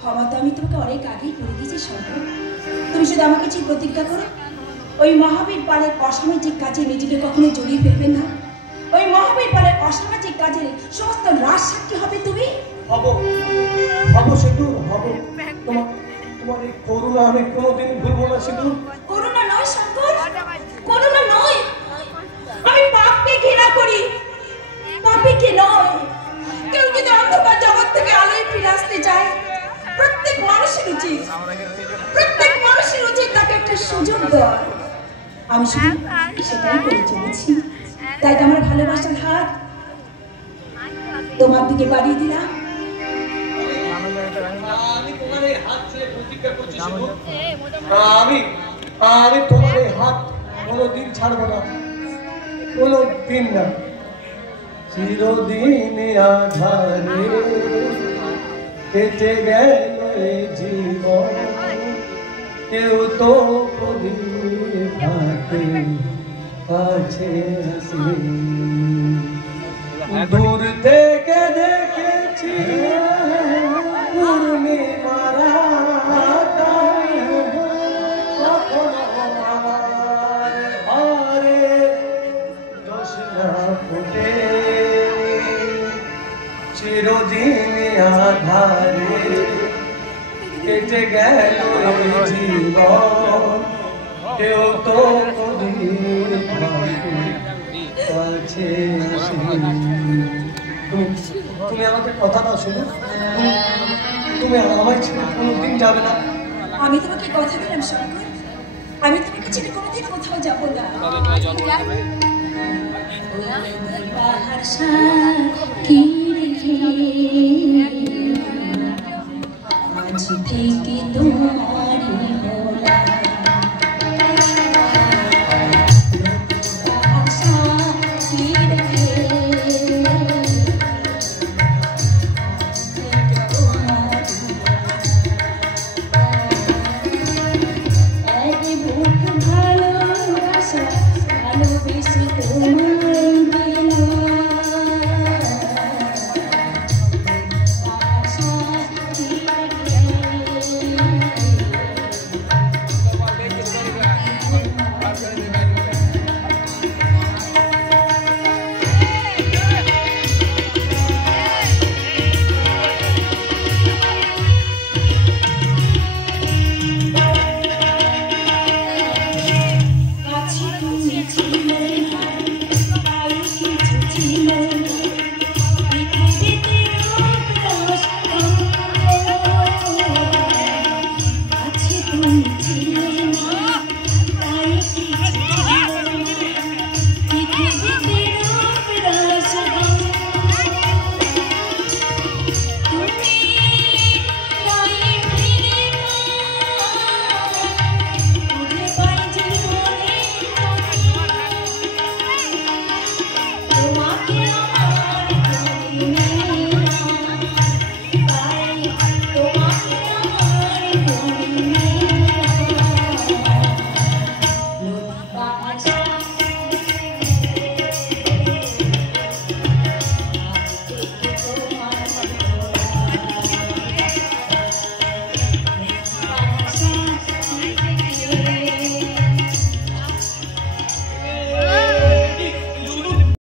ক্ষমা তো আমি তোমাকে অনেক আগেই করে দিয়েছি শঙ্কর। তুমি শুধু আমাকে যে প্রতিজ্ঞা করো, ওই মহাবীর পালের অসামাজিক কাজে নিজেকে কখনো জড়িয়ে ফেলবে না। ওই মহাবীর পালের অসামাজিক কাজের সমস্ত রাজ সাক্ষী হবে তুমি। হবো সিঁদুর, হবো। তোমার এই করুণা আমি কোনোদিন ভুলবো না সিঁদুর। করুণা নয় শঙ্কর, করুণা নয়। আমি পাপকে ঘৃণা করি, পাপীকে নয়। কেউ যদি অন্ধকার জগৎ থেকে আলোয় ফিরে আসতে চায়, প্রত্যেক মানুষের উচিত তাকে একটা সুযোগ দেওয়া। আমি শুধু সেটাই করে চলেছি। তাই তো আমার ভালোবাসার হাত তোমার দিকে বাড়িয়ে দিলাম। আমি তোমার এই হাত ছেড়ে প্রতিজ্ঞা করছি সিঁদুর, আমি তোমার এই হাত কোনোদিন ছাড়বো না, কোনোদিন না। চিরদিন আধারে কেটে গেল এই জীবন, কেউ তো কাছে দূর থেকে দেখেছি পূর্ণিমারা, কখনো আমার ঘরে দোষনা ফুটে। চিরদিন আধারে কেটে গেল জীবন, কেউ তো তুমি আমাকে কথা দাও শুনো, তুমি আমায় ছেড়ে কোনোদিন যাবে না। আমি তোমাকে কথা দিলাম শঙ্কর, আমি তোমাকে ছেড়ে কোনোদিন কোথাও যাবো না। পাহাড় সাক্ষী রেখে